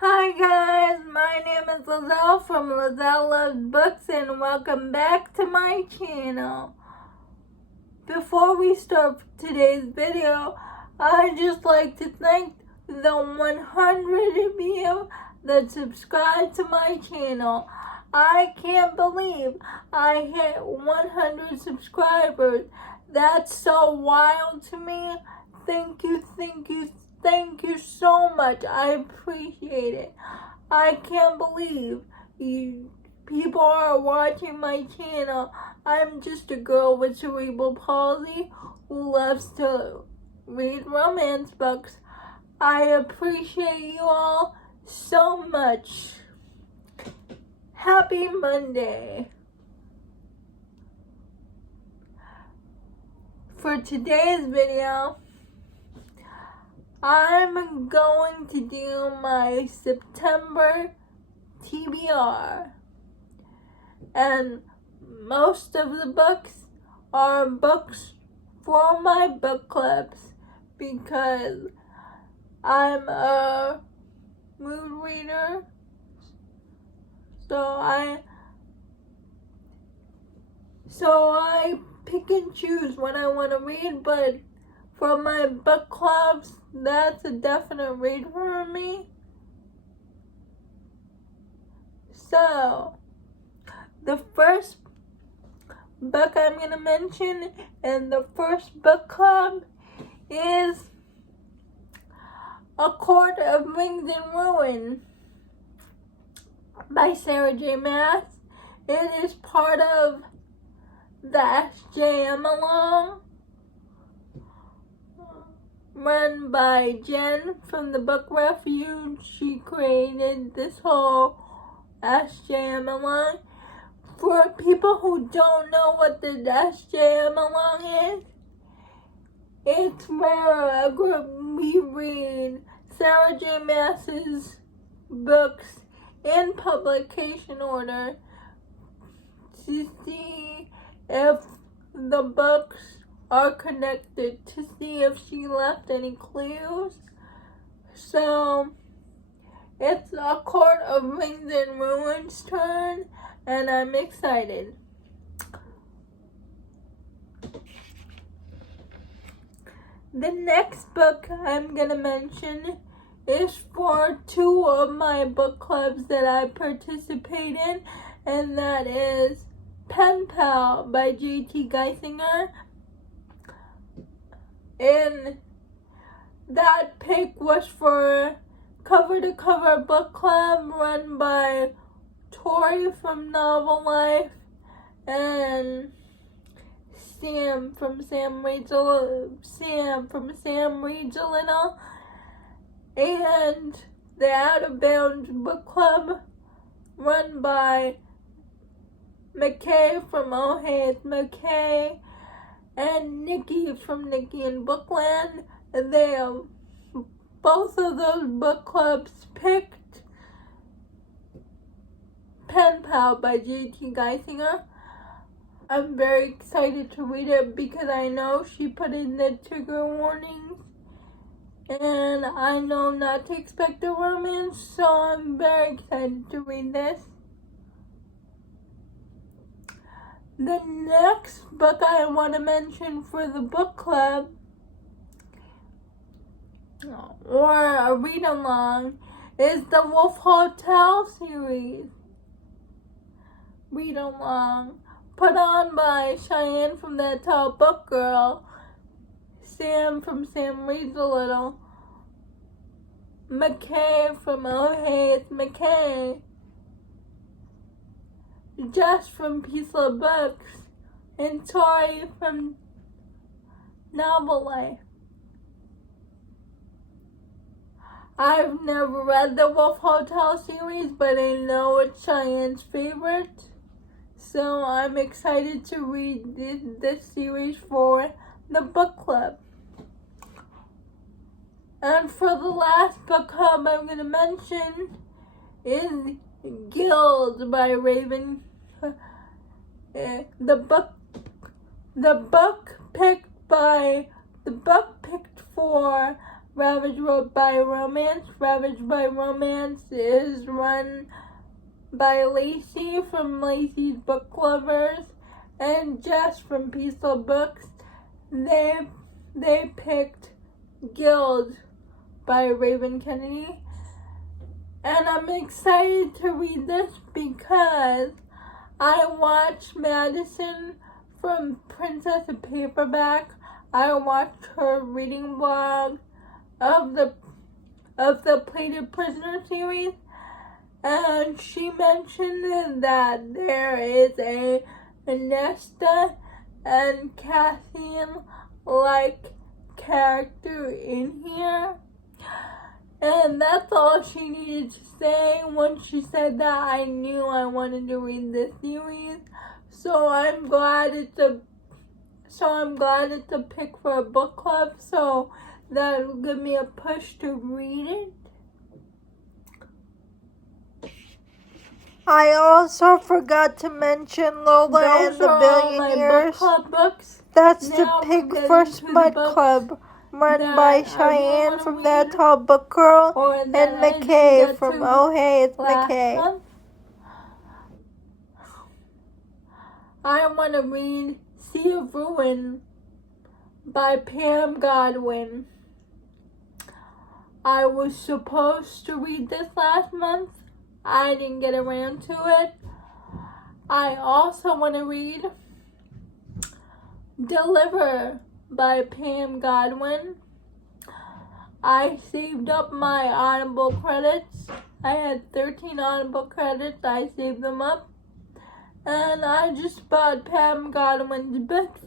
Hi guys, my name is Lizelle from Lizelle Loves Books and welcome back to my channel. Before we start today's video, I'd just like to thank the 100 of you that subscribe to my channel. I can't believe I hit 100 subscribers. That's so wild to me. Thank you so much. I appreciate it. I can't believe people are watching my channel. I'm just a girl with cerebral palsy who loves to read romance books. I appreciate you all so much. Happy Monday. For today's video, I'm going to do my September TBR. And most of the books are books for my book clubs because I'm a mood reader. So I pick and choose what I want to read, but for my book clubs, that's a definite read for me. So, the first book I'm going to mention in the first book club is A Court of Rings and Ruin by Sarah J. Maas. It is part of the SJM Along, run by Jen from the Book Refuge. She created this whole SJM Along. For people who don't know what the SJM Along is, it's where a group we read Sarah J. Maas's books in publication order to see if the books are connected, to see if she left any clues. So it's A Court of Rings and Ruin's turn, and I'm excited. The next book I'm gonna mention is for two of my book clubs that I participate in, and that is Penpal by JT Geising. And that pick was for Cover to Cover Book Club run by Tori from Novel Life and Sam from Sam Reads a Little, and the Out of Bounds Book Club run by McKay from Oh Hey It's McKay and Nikki from Nikki and Bookland. And both of those book clubs picked Penpal by JT Geising. I'm very excited to read it because I know she put in the trigger warnings and I know not to expect a romance, so I'm very excited to read this. The next book I want to mention for the book club or a read along is the Wolf Hotel series read along, put on by Cheyenne from That Tall Book Girl, Sam from Sam Reads a Little, McKay from Oh Hey It's McKay, Jess from Peace Love Books, and Tori from Novel Life. I've never read the Wolf Hotel series, but I know it's Cheyenne's favorite. So I'm excited to read this series for the book club. And for the last book club I'm going to mention is Guild by Raven. The book picked for Ravaged by Romance. Ravaged by Romance is run by Lacey from Lacey's Book Lovers and Jess from Peaceful Books. They picked Guild by Raven Kennedy. And I'm excited to read this because I watched Madison from Princess of Paperback. I watched her reading vlog of the Plated Prisoner series, and she mentioned that there is a Nesta and Cassian-like character in here. And that's all she needed to say. Once she said that, I knew I wanted to read this series. So I'm glad it's a pick for a book club. So that'll give me a push to read it. I also forgot to mention Lola and the Billionaires. Book club books. That's the Pig First Mud Club, run by Cheyenne from That Tall Book Girl and McKay from Oh Hey It's McKay. I want to read Sea of Ruin by Pam Godwin. I was supposed to read this last month. I didn't get around to it. I also want to read Deliver by Pam Godwin. I saved up my Audible credits. I had 13 Audible credits. I saved them up. And I just bought Pam Godwin's books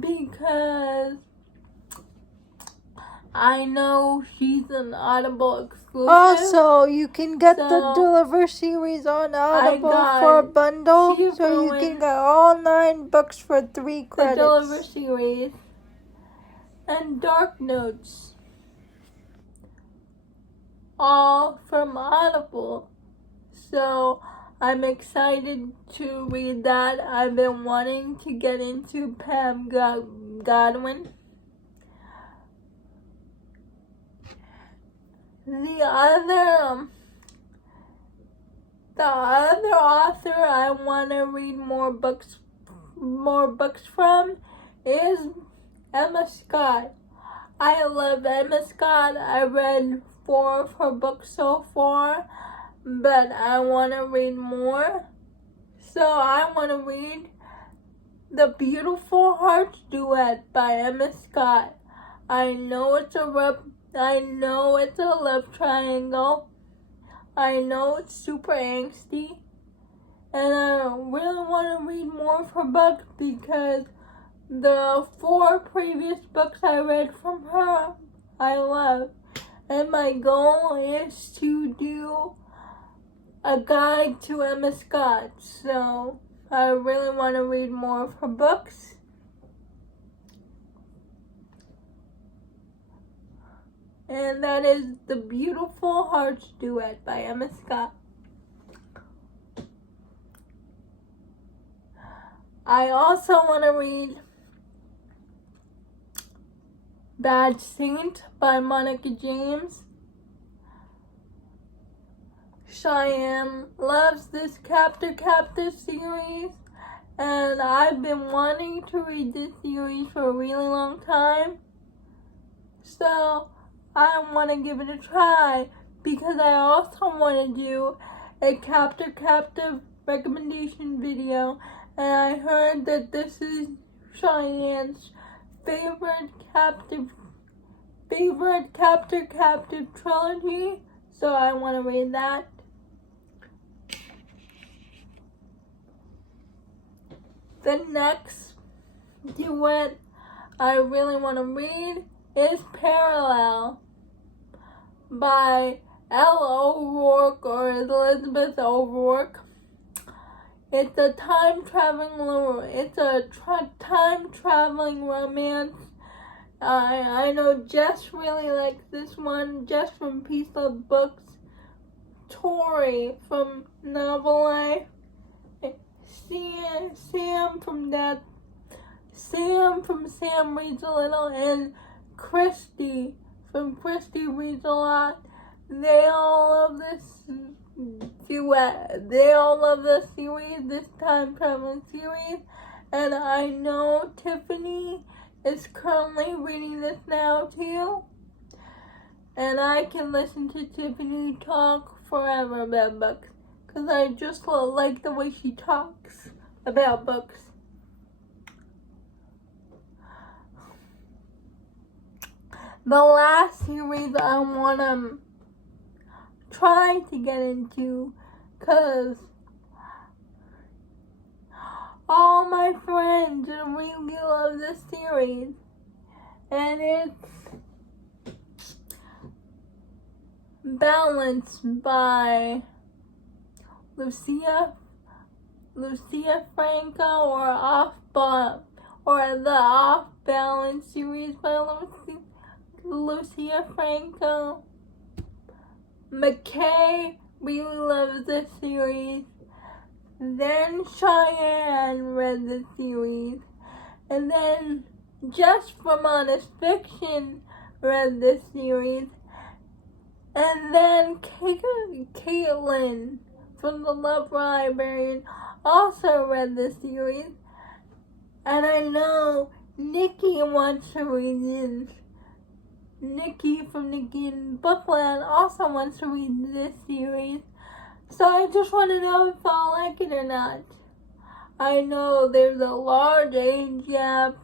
because I know she's an Audible exclusive. Also, you can get the Deliver series on Audible for a bundle, so you can get all 9 books for 3 credits. The Deliver series and Dark Notes, all from Audible. So I'm excited to read that. I've been wanting to get into Pam Godwin. The other author I want to read more books from is Emma Scott. I love Emma Scott. I read 4 of her books so far, but I want to read more. So I want to read The Beautiful Hearts Duet by Emma Scott. I know it's a love triangle. I know it's super angsty. And I really want to read more of her books because the 4 previous books I read from her, I love. And my goal is to do a guide to Emma Scott. So I really want to read more of her books. And that is The Beautiful Hearts Duet by Emma Scott. I also want to read Bad Saint by Monica James. Cheyenne loves this Captive series, and I've been wanting to read this series for a really long time. So I want to give it a try because I also want to do a Captive recommendation video, and I heard that this is Cheyenne's favorite Captive trilogy, so I want to read that. The next duet I really want to read is Parallel by Elle O'Rourke or Elizabeth O'Rourke. It's a time traveling romance. I know Jess really likes this one. Jess from Peaceful Books. Tori from Novel Life. Sam from Sam Reads a Little, and Christy from Christy reads a lot. They all love this Duet. They all love this series, this time traveling series. And I know Tiffany is currently reading this now too. And I can listen to Tiffany talk forever about books. Because I just like the way she talks about books. The last series I want to try to get into, because all my friends really love this series, and it's Balanced by Lucia Franco, or the Off Balance series by Lucia Franco. McKay really loves this series. Then Cheyenne read the series. And then Just from Honest Fiction read this series. And then Caitlin from the Love Librarian also read this series. And I know Nikki wants to read this. Nikki from Nikki and Bookland also wants to read this series. So I just want to know if I'll like it or not. I know there's a large age gap.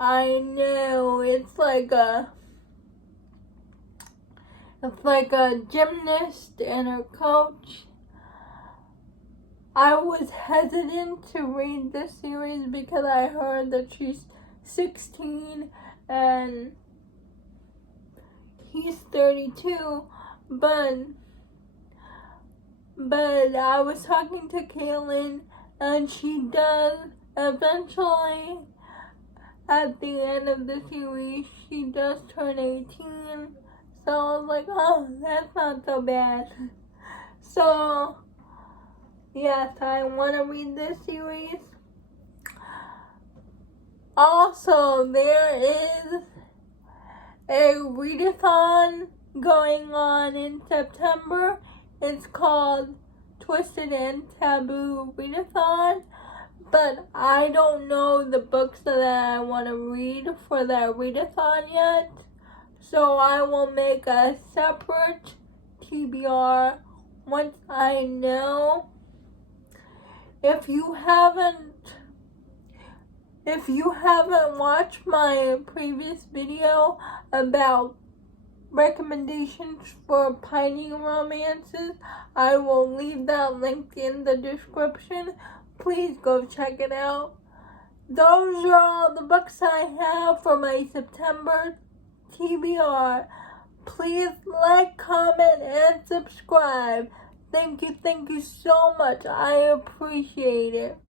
I know it's like a gymnast and her coach. I was hesitant to read this series because I heard that she's 16 and he's 32, but I was talking to Caitlin, and she does eventually, at the end of the series, she does turn 18. So I was like, oh, that's not so bad. So, yes, I want to read this series. Also, there is a readathon going on in September. It's called Twisted and Taboo Readathon. But I don't know the books that I want to read for that readathon yet. So I will make a separate TBR once I know. If you haven't watched my previous video about recommendations for pining romances, I will leave that link in the description. Please go check it out. Those are all the books I have for my September TBR. Please like, comment, and subscribe. Thank you so much. I appreciate it.